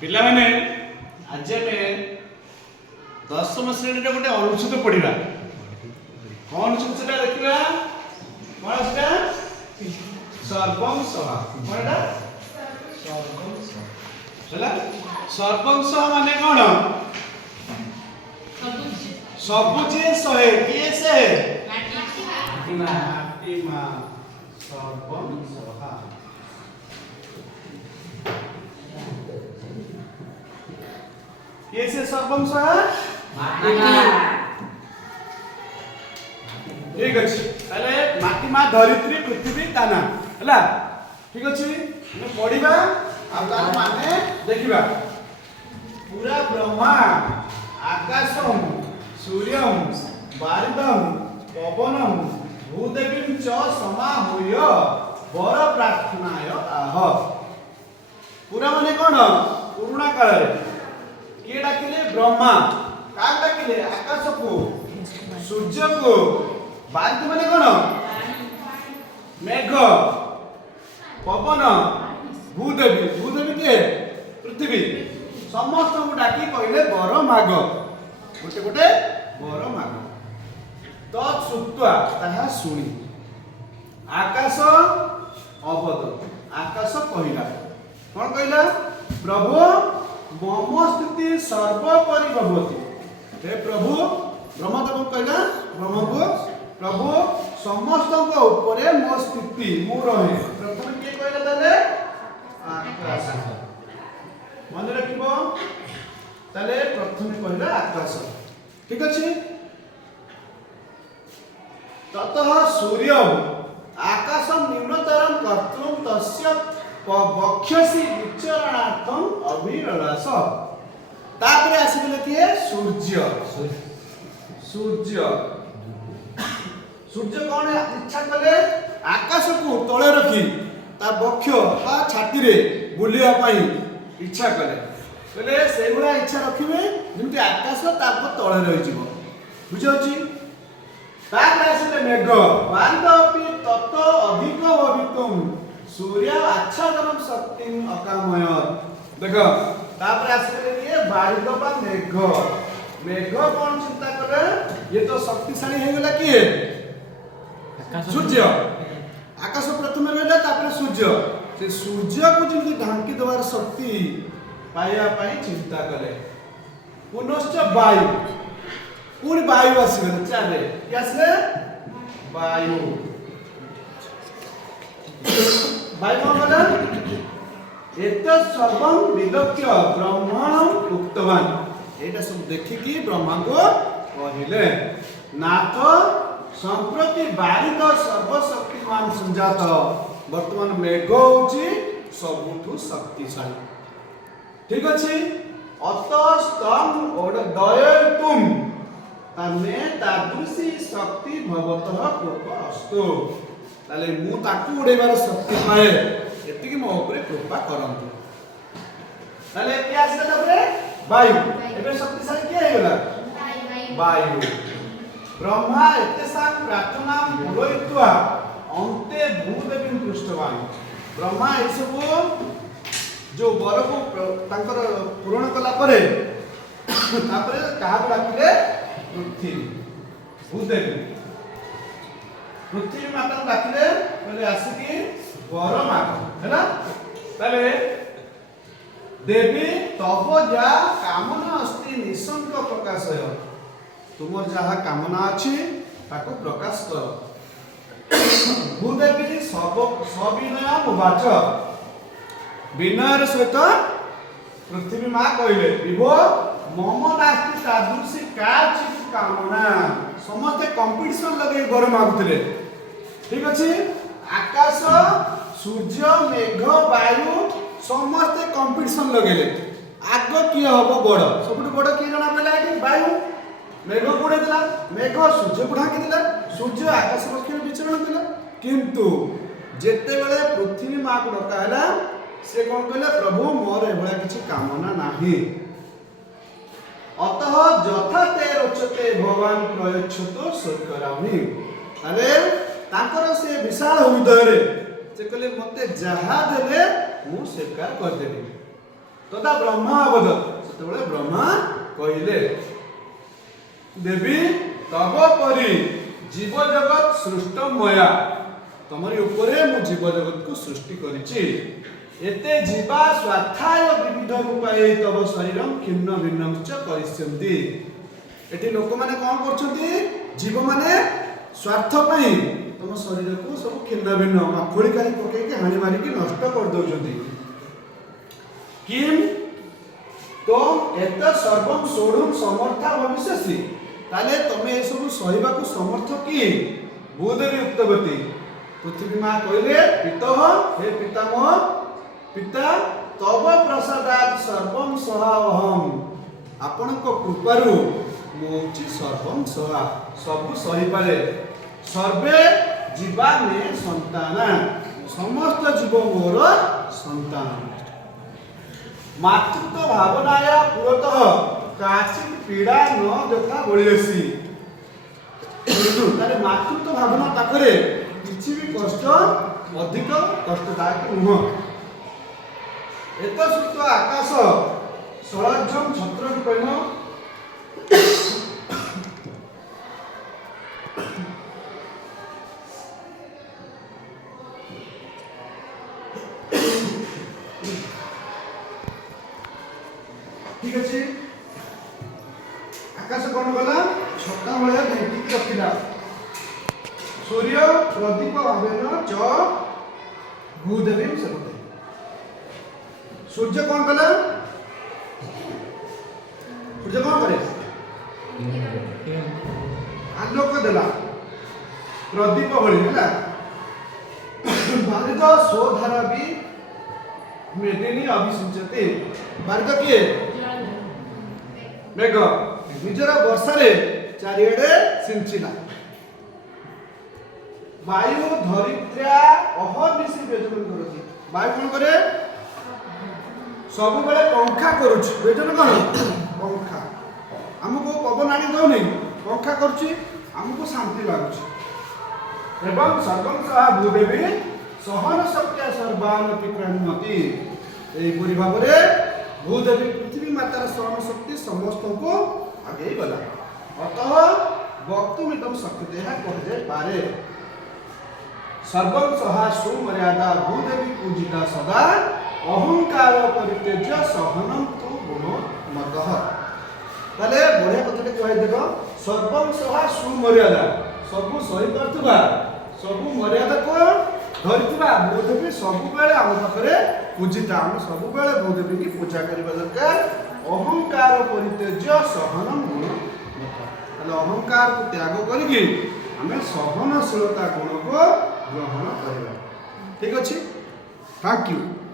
पिला माने आज आम दशम श्रेणी गोटे अनुच्छेद पढ़ा कौन अनुच्छेद से देखा कौन से सर्वं सह कौन सर्वं सह माने कौन सबुजे सहे किए से माटी मा सर्वं सह ये से सर्वं सह ठीक अछि ताले माटी मा धरित्री पृथ्वी ताना हला ठीक अछि हम पढिबा आ तार माने देखिबा पूरा ब्रह्मा आकाशम सूर्यम बारिदम पवनम भूदेवीं च समाहूय वर प्रार्थनाय आह पूरा माने कोन पुराना काल रे किए डाकिले ब्रह्मा का डाकिले आकाश को सूर्य को बारिद माने कोन मेघ पवन भूदेवी भूदेवी के पृथ्वी समस्त को डाकी कहले वर माग गोटे गोटे वर माग तत् सुक्त्वा ताहा सुनी आकाश अवद आकाश कहिला कोन कहिला प्रभु मम स्थिति सर्वोपरि भवति हे प्रभु ब्रह्मदेव कहिला ब्रह्म को प्रभु समस्त को ऊपर मो स्थिति मु रहे प्रथम के कहिला ताले आकाश मन रखिबो ताले प्रथम कहिला आकाश ठीक अछि ततः सूर्य आकाशम न्यूनतरम कर्तुम तस्य वक्षसि विचरणार्थम अभिरलास तापरे आसीले किए सूर्य सूर्य सूर्य कौन इच्छा कले आकाश को तळे रखी ता वक्ष बा छाती रे बुलिया पई इच्छा कले कले सेगुडा इच्छा रखिबे जेमति आकाश ताप तळे रहि जिवो बुझौची तापरे आसीले मेघ बांधपि तत अधिक भवितुम सूर्य आच्छादनम शक्तिम अकामय देखो तापरे आसीले ये बारिद बा मेघ मेघ कौन चिंता करे ये तो शक्तिशाली हे गेला किए सूर्य आकाश प्रथम रहला तापरे सूर्य से सूर्य को जेमति ढांकी देवार शक्ति पाया पाई चिंता करे पुनश्च वायु पूरी वायु आसीगले चाले कि आसले वायु वायु कौन बोला एत सर्वं विलक्ष्य ब्रह्मणं उक्तवान एटा सब देखिकी ब्रह्मा को कहिले ना तो संप्रति बारिद सर्वशक्तिमान संजात वर्तमान मेघ होची सबुठु शक्तिशाली ठीक अछि अतस्तम दयतुम तमे तादृशी शक्ति भवतः कृपा अस्तु ताले मु ताकू उड़ेबार शक्ति पाए एतिकी मो ऊपर कृपा करंतु ताले के आसीला तबरे वायु एबे शक्तिशाली के हेगला वायु ब्रह्मा एतेसा प्रार्थना पुरोहित्वा अन्ते भूदेवी पृष्ठवान ब्रह्मा ए सब जो वर को तांकर पूर्ण कला परे तापरे कहा डाकिले पृथ्वी भूदेवी पृथ्वी माता को डाकिले कहले आसिकी वर माग हैला ताले देवी तब जा कामना अस्ति निशंक प्रकाशय तुमर जहा कामना अछि ताको प्रकाश कर भूदेवी सब सविनय उवाच विनयर सहित पृथ्वी मां कहले विभो मम नास्ति तादृशी काचित कामना समस्त कंपटीशन लगे घर मागुतले ठीक अछि आकाश सूर्य मेघ वायु समस्त कंपटीशन लगेले आग किए हबो बड़ सबटु बड़ किए जणा पला कि वायु मेघ कोडे दिला मेघ सूर्य को ढाकी दिला सूर्य आकाश पक्षी विचरण दिला किंतु जेते बेले पृथ्वी मां को डका हला से कोन कहले प्रभु मोर एभला किछि कामना नाही अतः यथा ते रोचते भगवान प्रयच्छतो स्वर्गरामि अरे तांकर से विशाल हृदय रे से कहले मते जहा देले मु स्वीकार कर देबी तथा ब्रह्मा अवदत् सेतबेले ब्रह्मा कहिले देवी तब परी जीव जगत सृष्ट मया तमरी उपरे मु जीव जगत को सृष्टि करिछि एते जीवा स्वार्थाय विविध रूपाय तब शरीरम खिन्न भिन्नम च करिष्यन्ति एठी लोक माने कोन करछन्ति जीव माने स्वार्थ पई तम शरीर को सब खिन्न भिन्न खोली काली पके के हानि मारी के नष्ट कर दउछन्ति किम तो एत सर्वम सोढुम समर्था भविष्यसि ताले तमे ए सब सहिबा को समर्थ की भूदेवी उक्तवती पृथ्वी मां कहले पितः हे पितामह पिता तब प्रसादात सर्वम सहावहम आपण को कृपारु मोची सर्वम सहा सब सही पारे सर्वे जीवा में संतान समस्त जीव मोर संतान मातृत्व भावनाया पुरतः काचित पीड़ा न देखा बळीसी तारे मातृत्व भावना पाखरे किछि भी कष्ट अधिक कष्टदायक नुह एत सुत आकाश सलज्जम छत्र रूपेण ठीक अछि आकाश कोन गला छत्ता भलिया ढेंकी रखिला सूर्य प्रदीप भावेन च भूदेवी सेवते सूर्य कोन गला सूर्य कोन करे आलोक देला प्रदीप भली हैला बारिद सोधारा भी मेदिनी अभिसिंचते बारिद किए मेघ निजर वर्षा रे चारिएडे सिंचिला वायु धरित्र्या अहर्निशि व्यजन करछि वायु कोन करे सब बेले पंखा करूछि व्यजन कोन पंखा हमको पवन आनी दो नहीं पंखा करूछि हमको शांति लागुछि एवं सर्वं सहा भूदेवी सहन शक्ति सर्वान पिक्रमति एई पुरी भाबरे भूदेवी पृथ्वी मातार सहन शक्ति समस्त को आगे गला अतः वक्तुमिदं शक्यते कहजे पारे सर्वं सहा सुमर्यादा भूदेवी पूजिता सदा अहंकार परित्यज्य सहनं तु गुणो मतः ताले बढ़िया कथाटे कहै देखो सर्वं सहा सुमर्यादा सब सही करथबा सब मर्यादा को धरिथबा भूदेवी सब बेले हम पाखरे पूजिता हम सब बेले भूदेवी की पूजा करबा दरकार अहंकार परित्यज्य सहनं गुणो मतः अहंकार को त्याग करके हमें सहनशीलता गुण को ग्रहण करबा ठीक अछि थैंक यू।